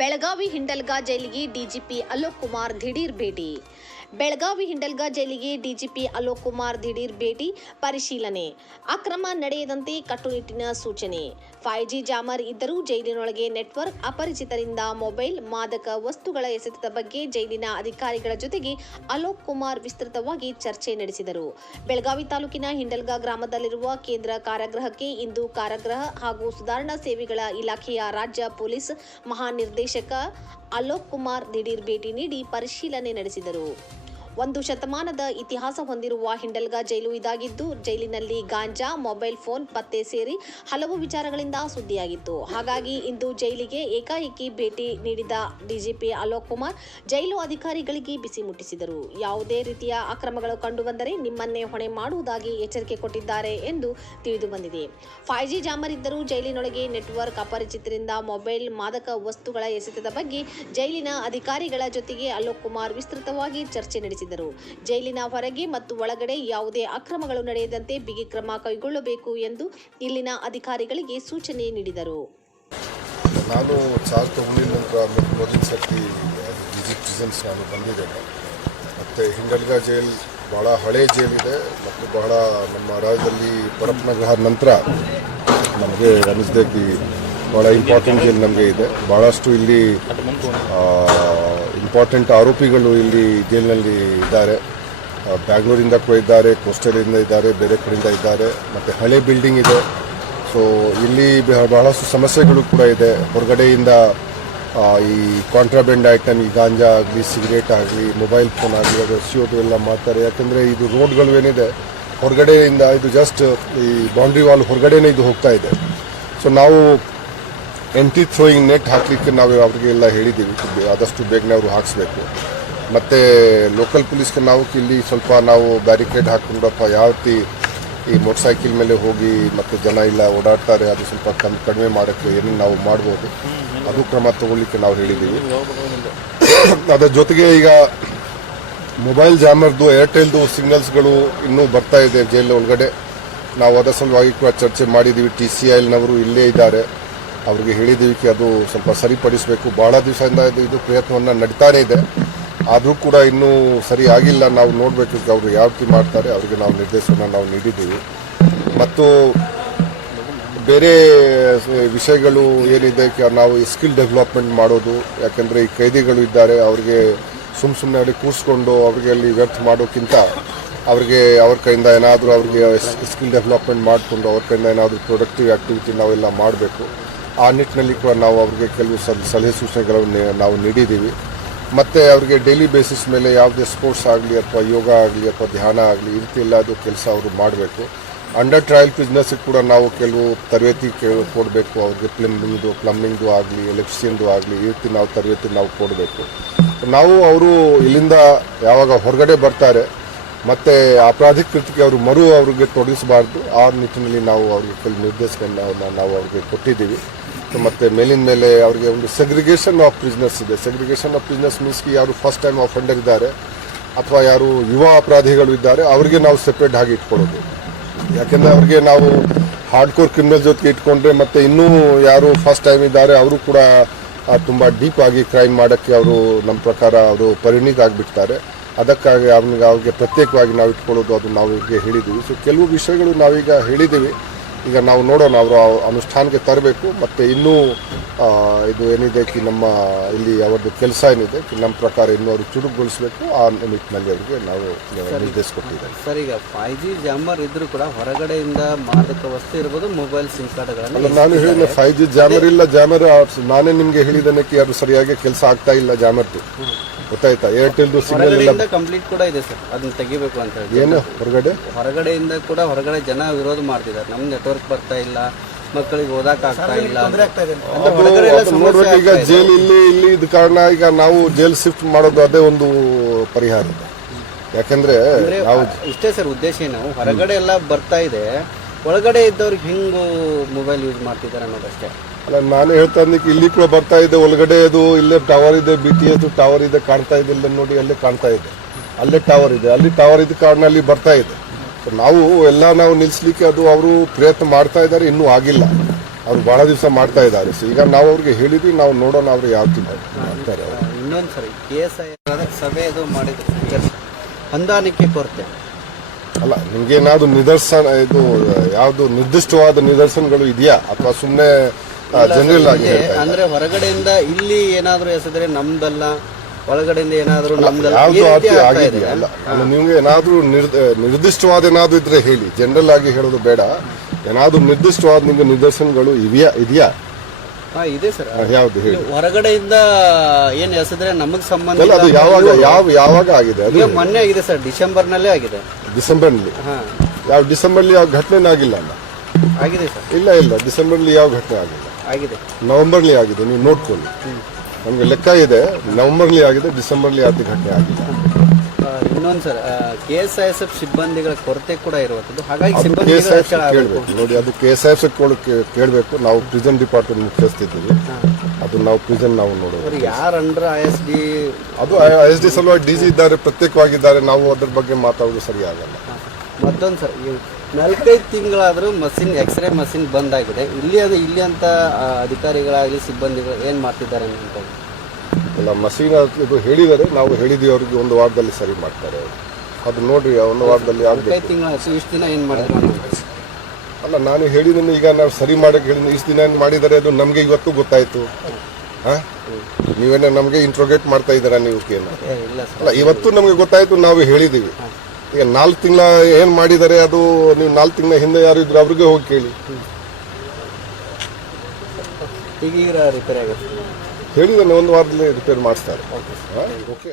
ಬೆಳಗಾವಿ ಹಿಂಡಲ್ಗ ಜೈಲಿಗೆ ಡಿಜಿಪಿ ಅಲೋಕ್ ಕುಮಾರ್ ದಿಢೀರ್ ಭೇಟಿ. ಬೆಳಗಾವಿ ಹಿಂಡಲ್ಗ ಜೈಲಿಗೆ ಡಿಜಿಪಿ ಅಲೋಕ್ ಕುಮಾರ್ ದಿಢೀರ್ ಭೇಟಿ, ಪರಿಶೀಲನೆ. ಅಕ್ರಮ ನಡೆಯದಂತೆ ಕಟ್ಟುನಿಟ್ಟಿನ ಸೂಚನೆ. 5G ಜಾಮರ್ ಇದ್ದರೂ ಜೈಲಿನೊಳಗೆ ನೆಟ್ವರ್ಕ್, ಅಪರಿಚಿತರಿಂದ ಮೊಬೈಲ್, ಮಾದಕ ವಸ್ತುಗಳ ಎಸೆತದ ಬಗ್ಗೆ ಜೈಲಿನ ಅಧಿಕಾರಿಗಳ ಜೊತೆಗೆ ಅಲೋಕ್ ಕುಮಾರ್ ವಿಸ್ತೃತವಾಗಿ ಚರ್ಚೆ ನಡೆಸಿದರು. ಬೆಳಗಾವಿ ತಾಲೂಕಿನ ಹಿಂಡಲ್ಗ ಗ್ರಾಮದಲ್ಲಿರುವ ಕೇಂದ್ರ ಕಾರಾಗೃಹಕ್ಕೆ ಇಂದು ಕಾರಾಗೃಹ ಹಾಗೂ ಸುಧಾರಣಾ ಸೇವೆಗಳ ಇಲಾಖೆಯ ರಾಜ್ಯ ಪೊಲೀಸ್ ಮಹಾನಿರ್ದೇಶಕ ಅಲೋಕ್ ಕುಮಾರ್ ದಿಢೀರ್ ಭೇಟಿ ನೀಡಿ ಪರಿಶೀಲನೆ ನಡೆಸಿದರು. ಒಂದು ಶತಮಾನದ ಇತಿಹಾಸ ಹೊಂದಿರುವ ಹಿಂಡಲ್ಗ ಜೈಲು ಇದಾಗಿದ್ದು, ಜೈಲಿನಲ್ಲಿ ಗಾಂಜಾ, ಮೊಬೈಲ್ ಫೋನ್ ಪತ್ತೆ ಸೇರಿ ಹಲವು ವಿಚಾರಗಳಿಂದ ಸುದ್ದಿಯಾಗಿತ್ತು. ಹಾಗಾಗಿ ಇಂದು ಜೈಲಿಗೆ ಏಕಾಏಕಿ ಭೇಟಿ ನೀಡಿದ ಡಿಜಿಪಿ ಅಲೋಕ್ ಕುಮಾರ್ ಜೈಲು ಅಧಿಕಾರಿಗಳಿಗೆ ಬಿಸಿ ಮುಟ್ಟಿಸಿದರು. ಯಾವುದೇ ರೀತಿಯ ಅಕ್ರಮಗಳು ಕಂಡುಬಂದರೆ ನಿಮ್ಮನ್ನೇ ಹೊಣೆ ಮಾಡುವುದಾಗಿ ಎಚ್ಚರಿಕೆ ಕೊಟ್ಟಿದ್ದಾರೆ ಎಂದು ತಿಳಿದು ಬಂದಿದೆ. 5G ಜಾಮರ್ ಇದ್ದರೂ ಜೈಲಿನೊಳಗೆ ನೆಟ್ವರ್ಕ್, ಅಪರಿಚಿತರಿಂದ ಮೊಬೈಲ್, ಮಾದಕ ವಸ್ತುಗಳ ಎಸೆತದ ಬಗ್ಗೆ ಜೈಲಿನ ಅಧಿಕಾರಿಗಳ ಜೊತೆಗೆ ಅಲೋಕ್ ಕುಮಾರ್ ವಿಸ್ತೃತವಾಗಿ ಚರ್ಚೆ ನಡೆಸಿದರು. ಜೈಲಿನ ಹೊರಗೆ ಮತ್ತು ಒಳಗಡೆ ಯಾವುದೇ ಅಕ್ರಮಗಳು ನಡೆಯದಂತೆ ಬಿಗಿ ಕ್ರಮ ಕೈಗೊಳ್ಳಬೇಕು ಎಂದು ಇಲ್ಲಿನ ಅಧಿಕಾರಿಗಳಿಗೆ ಸೂಚನೆ ನೀಡಿದರು. ನಾನು ಚಾರ್ಜ್ ತಗೊಂಡಿದ್ದ ನಂತರ ಮೊದಲ ಸರ್ತಿ ಡಿಜಿಟ್ ಪ್ರಿಸನ್ಸ್ ನಾನು ಬಂದಿದ್ದೇನೆ. ಮತ್ತು ಹಿಂಡಲ್ಗ ಜೈಲ್ ಭಾಳ ಹಳೆ ಜೈಲಿದೆ ಮತ್ತು ಬಹಳ ನಮ್ಮ ರಾಜ್ಯದಲ್ಲಿ ಪರಪ್ಪನಗರ ನಂತರ ನಮಗೆ ಅನಿಸಿದೆ ಭಾಳ ಇಂಪಾರ್ಟೆಂಟ್ ಜೈಲ್ ನಮಗೆ ಇದೆ. ಭಾಳಷ್ಟು ಇಲ್ಲಿ ಇಂಪಾರ್ಟೆಂಟ್ ಆರೋಪಿಗಳು ಇಲ್ಲಿ ಜೈಲಿನಲ್ಲಿ ಇದ್ದಾರೆ. ಬ್ಯಾಂಗ್ಳೂರಿಂದ ಕೂಡ ಇದ್ದಾರೆ, ಕೋಸ್ಟಲಿಂದ ಇದ್ದಾರೆ, ಬೇರೆ ಕಡೆಯಿಂದ ಇದ್ದಾರೆ. ಮತ್ತು ಹಳೆ ಬಿಲ್ಡಿಂಗ್ ಇದೆ. ಸೊ ಇಲ್ಲಿ ಬಹಳಷ್ಟು ಸಮಸ್ಯೆಗಳು ಕೂಡ ಇದೆ. ಹೊರಗಡೆಯಿಂದ ಈ ಕಾಂಟ್ರಾಬ್ಯಾಂಡ್ ಐಟಮ್, ಈ ಗಾಂಜಾ ಆಗಲಿ, ಸಿಗರೇಟ್ ಆಗಲಿ, ಮೊಬೈಲ್ ಫೋನ್ ಆಗಲಿ ಅದು ಎಸೆಯೋದು ಎಲ್ಲ ಮಾಡ್ತಾರೆ. ಯಾಕೆಂದರೆ ಇದು ರೋಡ್ಗಳು ಏನಿದೆ ಹೊರಗಡೆಯಿಂದ ಇದು ಜಸ್ಟ್ ಈ ಬೌಂಡ್ರಿ ವಾಲ್ ಹೊರಗಡೆನೇ ಇದು ಹೋಗ್ತಾ ಇದೆ. ಸೊ ನಾವು ಎಂಟಿ ಥ್ರೋಯಿಂಗ್ ನೆಟ್ ಹಾಕಲಿಕ್ಕೆ ನಾವು ಅವ್ರಿಗೆ ಎಲ್ಲ ಹೇಳಿದ್ದೀವಿ, ಆದಷ್ಟು ಬೇಗನೆ ಅವರು ಹಾಕಿಸ್ಬೇಕು. ಮತ್ತು ಲೋಕಲ್ ಪೊಲೀಸ್ಗೆ ನಾವು ಇಲ್ಲಿ ಸ್ವಲ್ಪ ನಾವು ಬ್ಯಾರಿಕೇಡ್ ಹಾಕ್ಕೊಂಡಪ್ಪ ಯಾವ ರೀತಿ ಈ ಮೋಟರ್ ಸೈಕಲ್ ಮೇಲೆ ಹೋಗಿ ಮತ್ತು ಜನ ಇಲ್ಲ ಓಡಾಡ್ತಾರೆ, ಅದು ಸ್ವಲ್ಪ ಕಡಿಮೆ ಮಾಡೋಕ್ಕೆ ಏನೇನು ನಾವು ಮಾಡ್ಬೋದು ಅದು ಕ್ರಮ ತಗೊಳ್ಳಿಕ್ಕೆ ನಾವು ಹೇಳಿದ್ದೀವಿ. ಅದರ ಜೊತೆಗೆ ಈಗ ಮೊಬೈಲ್ ಜಾಮರ್ದು, ಏರ್ಟೆಲ್ದು ಸಿಗ್ನಲ್ಸ್ಗಳು ಇನ್ನೂ ಬರ್ತಾ ಇದೆ ಜೈಲ್ ಒಳಗಡೆ. ನಾವು ಅದರ ಸಲುವಾಗಿ ಕೂಡ ಚರ್ಚೆ ಮಾಡಿದ್ದೀವಿ. TCILನವರು ಇಲ್ಲೇ ಇದ್ದಾರೆ, ಅವ್ರಿಗೆ ಹೇಳಿದ್ದೀವಿ ಅದು ಸ್ವಲ್ಪ ಸರಿಪಡಿಸಬೇಕು. ಭಾಳ ದಿವಸದಿಂದ ಇದು ಪ್ರಯತ್ನವನ್ನು ನಡೀತಾನೇ ಇದೆ, ಆದರೂ ಕೂಡ ಇನ್ನೂ ಸರಿ ಆಗಿಲ್ಲ. ನಾವು ನೋಡಬೇಕು ಅವರು ಯಾವ ರೀತಿ ಮಾಡ್ತಾರೆ, ಅವರಿಗೆ ನಾವು ನಿರ್ದೇಶನ ನಾವು ನೀಡಿದ್ದೀವಿ. ಮತ್ತು ಬೇರೆ ವಿಷಯಗಳು ಏನಿದೆ ನಾವು ಸ್ಕಿಲ್ ಡೆವಲಪ್ಮೆಂಟ್ ಮಾಡೋದು. ಯಾಕೆಂದರೆ ಈ ಕೈದಿಗಳು ಇದ್ದಾರೆ, ಅವರಿಗೆ ಸುಮ್ಮನೆ ಅಲ್ಲಿ ಕೂರಿಸ್ಕೊಂಡು ಅವ್ರಿಗೆ ಅಲ್ಲಿ ವ್ಯರ್ಥ ಮಾಡೋಕ್ಕಿಂತ ಅವ್ರಿಗೆ ಅವ್ರ ಕೈಯಿಂದ ಏನಾದರೂ ಅವ್ರಿಗೆ ಸ್ಕಿಲ್ ಡೆವಲಪ್ಮೆಂಟ್ ಮಾಡಿಕೊಂಡು ಅವ್ರ ಕೈಯಿಂದ ಏನಾದರೂ ಪ್ರೊಡಕ್ಟಿವ್ ಆ್ಯಕ್ಟಿವಿಟಿ ನಾವೆಲ್ಲ ಮಾಡಬೇಕು. ಆ ನಿಟ್ಟಿನಲ್ಲಿ ಕೂಡ ನಾವು ಅವ್ರಿಗೆ ಕೆಲವು ಸಲಹೆ ಸೂಚನೆಗಳನ್ನು ನಾವು ನೀಡಿದ್ದೀವಿ. ಮತ್ತು ಅವ್ರಿಗೆ ಡೈಲಿ ಬೇಸಿಸ್ ಮೇಲೆ ಯಾವುದೇ ಸ್ಪೋರ್ಟ್ಸ್ ಆಗಲಿ ಅಥವಾ ಯೋಗ ಆಗಲಿ ಅಥವಾ ಧ್ಯಾನ ಆಗಲಿ ಈ ರೀತಿ ಎಲ್ಲ ಅದು ಕೆಲಸ ಅವರು ಮಾಡಬೇಕು. ಅಂಡರ್ ಟ್ರಯಲ್ ಬಿಸ್ನೆಸ್ಸಿಗೆ ಕೂಡ ನಾವು ಕೆಲವು ತರಬೇತಿ ಕೊಡಬೇಕು. ಅವ್ರಿಗೆ ಪ್ಲಂಬಿಂಗ್ದು ಆಗಲಿ, ಎಲೆಕ್ಟ್ರಿಷಿಯನ್ದು ಆಗಲಿ ಈ ರೀತಿ ನಾವು ತರಬೇತಿ ನಾವು ಕೊಡಬೇಕು. ನಾವು ಅವರು ಇಲ್ಲಿಂದ ಯಾವಾಗ ಹೊರಗಡೆ ಬರ್ತಾರೆ ಮತ್ತು ಅಪರಾಧಿಕ ಕೃತ್ಯಕ್ಕೆ ಅವರು ಅವ್ರಿಗೆ ತೊಡಗಿಸಬಾರ್ದು. ಆ ನಿಟ್ಟಿನಲ್ಲಿ ನಾವು ಅವ್ರಿಗೆ ಕೆಲವು ನಿರ್ದೇಶನವನ್ನು ನಾವು ಅವ್ರಿಗೆ ಕೊಟ್ಟಿದ್ದೀವಿ. ಮತ್ತು ಮೇಲಿನ ಮೇಲೆ ಅವರಿಗೆ ಒಂದು ಸೆಗ್ರಿಗೇಷನ್ ಆಫ್ ಪ್ರಿಸ್ನರ್ಸ್ ಇದೆ. ಸೆಗ್ರಿಗೇಷನ್ ಆಫ್ ಪ್ರಿಸ್ನರ್ಸ್ ಮೀನ್ಸ್ಗೆ ಯಾರು ಫಸ್ಟ್ ಟೈಮ್ ಅಫೆಂಡರ್ ಇದ್ದಾರೆ ಅಥವಾ ಯಾರು ಯುವ ಅಪರಾಧಿಗಳು ಇದ್ದಾರೆ ಅವರಿಗೆ ನಾವು ಸೆಪ್ರೇಟ್ ಆಗಿ ಇಟ್ಕೊಳ್ಳೋದು. ಯಾಕೆಂದರೆ ಅವ್ರಿಗೆ ನಾವು ಹಾರ್ಡ್ಕೋರ್ ಕ್ರಿಮಿನಲ್ ಜೊತೆಗೆ ಇಟ್ಕೊಂಡ್ರೆ ಮತ್ತು ಇನ್ನೂ ಯಾರು ಫಸ್ಟ್ ಟೈಮ್ ಇದ್ದಾರೆ ಅವರು ಕೂಡ ತುಂಬ ಡೀಪ್ ಆಗಿ ಕ್ರೈಮ್ ಮಾಡೋಕ್ಕೆ ಅವರು ನಮ್ಮ ಪ್ರಕಾರ ಅವರು ಪರಿಣಿತ ಆಗಿಬಿಡ್ತಾರೆ. ಅದಕ್ಕಾಗಿ ಅವ್ರಿಗೆ ಪ್ರತ್ಯೇಕವಾಗಿ ನಾವು ಇಟ್ಕೊಳ್ಳೋದು ಅದು ನಾವು ಇವ್ರಿಗೆ ಹೇಳಿದ್ದೀವಿ. ಸೊ ಕೆಲವು ವಿಷಯಗಳು ನಾವೀಗ ಹೇಳಿದ್ದೀವಿ, ಈಗ ನಾವು ನೋಡೋಣ ಅವರು ಅನುಷ್ಠಾನಕ್ಕೆ ತರಬೇಕು. ಮತ್ತು ಇನ್ನೂ ಇದು ಏನಿದೆ ನಮ್ಮ ಇಲ್ಲಿ ಅವ್ರದ್ದು ಕೆಲಸ ಏನಿದೆ ನಮ್ಮ ಪ್ರಕಾರ ಇನ್ನೂ ಅವರು ಚುರುಕುಗೊಳಿಸಬೇಕು. ಆ ನಿಟ್ಟಿನಲ್ಲಿ ಅವರಿಗೆ ನಾವು ನಿರ್ದೇಶ ಕೊಟ್ಟಿದ್ದೇವೆ. ಸರ್, ಈಗ 5G ಜಾಮರ್ ಇದ್ರೂ ಕೂಡ ಹೊರಗಡೆಯಿಂದ ಮಾದಕ ವಸ್ತು ಇರ್ಬೋದು, ಮೊಬೈಲ್ ಸಿಮ್ ಕಾರ್ಡ್ಗಳನ್ನು ನಾನು ಹೇಳಿದ 5G ಜಾಮರ್ ಇಲ್ಲ. ಜಾಮರ್ ನಾನೇ ನಿಮಗೆ ಹೇಳಿದ್ದಕ್ಕೆ ಯಾರು ಸರಿಯಾಗಿ ಕೆಲಸ ಆಗ್ತಾ ಇಲ್ಲ ಜಾಮರ್ದು, ಗೊತ್ತಾಯ್ತಾ? ಏರ್ಟೆಲ್ದು ಸಿಗ್ನಲ್ ಕಂಪ್ಲೀಟ್ ಕೂಡ ಇದೆ ಸರ್, ಅದನ್ನ ತೆಗಿಬೇಕು ಅಂತ ಹೇಳಿ. ಏನು ಹೊರಗಡೆಯಿಂದ ಕೂಡ ಹೊರಗಡೆ ಜನ ವಿರೋಧ ಮಾಡ್ತಿದ್ದಾರೆ. ನಮ್ಮ ನೆಟ್ವರ್ಕ್ ಬರ್ತಾ ಇಲ್ಲ, ಮಕ್ಕಳಿಗೆ ಓದಕ್ ಆಗ್ತಾ ಇಲ್ಲ. ಈಗ ಜೈಲ್ ಇಲ್ಲಿ ಇದ ಕಾರಣ ಈಗ ನಾವು ಜೈಲ್ ಶಿಫ್ಟ್ ಮಾಡೋದು ಅದೇ ಒಂದು ಪರಿಹಾರ. ಯಾಕಂದ್ರೆ ನಾವು ಇಷ್ಟೇ ಸರ್ ಉದ್ದೇಶ. ನಾವು ಹೊರಗಡೆ ಎಲ್ಲ ಬರ್ತಾ ಇದೆ, ಒಳಗಡೆ ಇದ್ದವ್ರಿಗೆ ಹೆಂಗು ಮೊಬೈಲ್ ಯೂಸ್ ಮಾಡ್ತಿದ್ದಾರೆ ಅನ್ನೋದಷ್ಟೇ. ಅಲ್ಲ, ನಾನು ಹೇಳ್ತಾ ಇದ್ದಕ್ಕೆ ಇಲ್ಲಿ ಕೂಡ ಬರ್ತಾ ಇದೆ. ಒಳಗಡೆ ಅದು ಇಲ್ಲೇ ಟವರ್ ಇದೆ, BTS ಟವರ್ ಇದೆ, ಕಾಣ್ತಾ ಇದೆ. ಇಲ್ಲ ನೋಡಿ, ಅಲ್ಲೇ ಕಾಣ್ತಾ ಇದೆ, ಅಲ್ಲೇ ಟವರ್ ಇದೆ. ಅಲ್ಲಿ ಟವರ್ ಇದ್ದ ಕಾರಣ ಅಲ್ಲಿ ಬರ್ತಾ ಇದೆ. ನಾವು ಎಲ್ಲ ನಾವು ನಿಲ್ಲಿಸ್ಲಿಕ್ಕೆ ಅದು ಅವರು ಪ್ರಯತ್ನ ಮಾಡ್ತಾ ಇದ್ದಾರೆ, ಇನ್ನೂ ಆಗಿಲ್ಲ. ಅವ್ರು ಭಾಳ ದಿವಸ ಮಾಡ್ತಾ ಇದ್ದಾರೆ. ಸೊ ಈಗ ನಾವು ಅವ್ರಿಗೆ ಹೇಳಿದ್ವಿ, ನಾವು ನೋಡೋಣ ಅವರು ಯಾವ ರೀತಿ ಮಾಡ್ತಾರೆ. ಇನ್ನೊಂದು ಸರಿ KSI ಸಭೆ ಅದು ಮಾಡಿದ್ರು, ಹೊಂದಾಣಿಕೆ ಕೊರತೆ ಅಲ್ಲ, ನಿಮ್ಗೇನಾದ್ರು ನಿದರ್ಶನ ಇದು ಯಾವುದು ನಿರ್ದಿಷ್ಟವಾದ ನಿದರ್ಶನಗಳು ಇದೆಯಾ ಅಥವಾ ಸುಮ್ಮನೆ ಜನರಲ್ ಆಗಿ ಹೇಳ್ತಾ ಇದ್ದೀರಾ? ಅಂದ್ರೆ ಹೊರಗಡೆಯಿಂದ ಇಲ್ಲಿ ಏನಾದ್ರು ಎಸೆದ್ರೆ ನಮ್ದಲ್ಲ, ಒಳಗಡೆಯಿಂದ ಏನಾದ್ರು ನಮ್ದಲ್ಲ, ಈ ಯಾವ್ದು ರೀತಿ ಆಗ್ತಾ ಇದೆ. ಆಗಿದೆಯಾ? ಅಲ್ಲ, ನಿಮ್ಗೆ ಏನಾದ್ರು ನಿರ್ದಿಷ್ಟವಾದ ಏನಾದ್ರು ಇದ್ರೆ ಹೇಳಿ, ಜನರಲ್ ಆಗಿ ಹೇಳೋದು ಬೇಡ. ಏನಾದ್ರು ನಿರ್ದಿಷ್ಟವಾದ ನಿಮ್ಗೆ ನಿದರ್ಶನಗಳು ಇದೆಯಾ? ಇದೆ ಸರ್. ಯಾವ್ದು ಹೇಳಿ. ಹೊರಗಡೆಯಿಂದ ಏನ್ ಎಸೆದ್ರೆ ನಮಗ್ ಸಂಬಂಧ ಅಲ್ಲ, ಅದು ಯಾವಾಗ ಆಗಿದೆ? ಅದು ಈಗ ಮೊನ್ನೆ ಆಗಿದೆ ಸರ್, ಡಿಸೆಂಬರ್ನಲ್ಲೇ ಆಗಿದೆ. ಡಿಸೆಂಬರ್ನಲ್ಲಿ. ಹಾ, ಯಾವ ಡಿಸೆಂಬರ್ಲಿ ಯಾವ ಘಟನೆ ಆಗಿಲ್ಲ ಅಲ್ಲ? ಆಗಿದೆ ಸರ್, ಇಲ್ಲ ಡಿಸೆಂಬರ್ಲಿ ಯಾವ ಘಟನೆ ಆಗಿಲ್ಲ. ಆಗಿದೆ. ನವೆಂಬರ್ಲಿ ಆಗಿದೆ, ನೀವು ನೋಡ್ಕೊಳ್ಳಿ. ನಮ್ಗೆ ಲೆಕ್ಕ ಇದೆ, ನವೆಂಬರ್ಲಿ ಆಗಿದೆ, ಡಿಸೆಂಬರ್ಲಿ ಯಾವ್ದು ಘಟನೆ ಆಗಿಲ್ಲ. ಇನ್ನೊಂದು ಸರ್, KSISF ಸಿಬ್ಬಂದಿಗಳ ಕೊರತೆ ಕೂಡ ಇರುವಂತದ್ದು, ಹಾಗಾಗಿ ಅದು ಸಿಬ್ಬಂದಿಗಳ KSIF ಹೆಚ್ಚಳ ಆಗ್ಬೇಕು. ಕೇಳಬೇಕು ನೋಡಿ, ಅದು KSIF ಕೇಳಬೇಕು. ನಾವು ಪ್ರಿಸನ್ ಡಿಪಾರ್ಟ್ಮೆಂಟ್ ಮುಖ್ಯಸ್ಥಿದ್ದೀವಿ, ಅದು ನಾವು ಪ್ರಿಸನ್ ನಾವು ನೋಡೋದು. ಅವ್ರಿಗೆ ಯಾರು ಅಂಡರ್ ISD ಅದು ISD ಸಲುವಾಗಿ DG ಇದ್ದಾರೆ, ಪ್ರತ್ಯೇಕವಾಗಿದ್ದಾರೆ. ನಾವು ಅದ್ರ ಬಗ್ಗೆ ಮಾತಾಡೋದು ಸರಿ ಆಗಲ್ಲ. ಮತ್ತೊಂದು ಸರ್, ಈ 4-5 ತಿಂಗಳಾದರೂ ಮಷಿನ್ ಎಕ್ಸ್ರೇ ಮಷಿನ್ ಬಂದಾಗಿದೆ. ಇಲ್ಲಿ ಅಂತ ಅಧಿಕಾರಿಗಳಾಗಲಿ ಸಿಬ್ಬಂದಿಗಳು ಏನು ಮಾಡ್ತಿದ್ದಾರೆ ಅಂತ ಇಲ್ಲ, ಮಷೀನ್ ಇದು ಹೇಳಿದ್ದಾರೆ, ನಾವು ಹೇಳಿದ್ದೀವಿ ಅವ್ರಿಗೆ, ಒಂದು ವಾರದಲ್ಲಿ ಸರಿ ಮಾಡ್ತಾರೆ. ಅದು ನೋಡ್ರಿ, ಒಂದು ವಾರದಲ್ಲಿ 4-5 ತಿಂಗಳು ಇಷ್ಟು ದಿನ ಏನು ಮಾಡಿದ್ರು? ಅಲ್ಲ, ನಾನು ಹೇಳಿದ್ದೀನಿ, ಈಗ ನಾವು ಸರಿ ಮಾಡಕ್ಕೆ ಹೇಳಿದ್ದೀನಿ. ಇಷ್ಟು ದಿನ ಏನು ಮಾಡಿದ್ದಾರೆ ಅದು ನಮಗೆ ಇವತ್ತು ಗೊತ್ತಾಯ್ತು. ಹಾಂ, ನೀವೇನೋ ನಮಗೆ ಇಂಟ್ರೋಗೇಟ್ ಮಾಡ್ತಾ ಇದ್ದೀರಾ ನೀವು? ಇಲ್ಲ ಸರ್, ಅಲ್ಲ, ಇವತ್ತು ನಮಗೆ ಗೊತ್ತಾಯ್ತು, ನಾವು ಹೇಳಿದ್ದೀವಿ. ಈಗ 4 ತಿಂಗಳ ಏನು ಮಾಡಿದ್ದಾರೆ ಅದು ನೀವು 4 ತಿಂಗಳ ಹಿಂದೆ ಯಾರು ಇದ್ರು ಅವ್ರಿಗೆ ಹೋಗಿ ಕೇಳಿ. ಈಗ ರಿಪೇರಿ ಆಗುತ್ತೆ ಹೇಳಿದ್ದಾನೆ, ಒಂದು ವಾರದಲ್ಲಿ ರಿಪೇರ್ ಮಾಡಿಸ್ತಾರೆ. ಓಕೆ.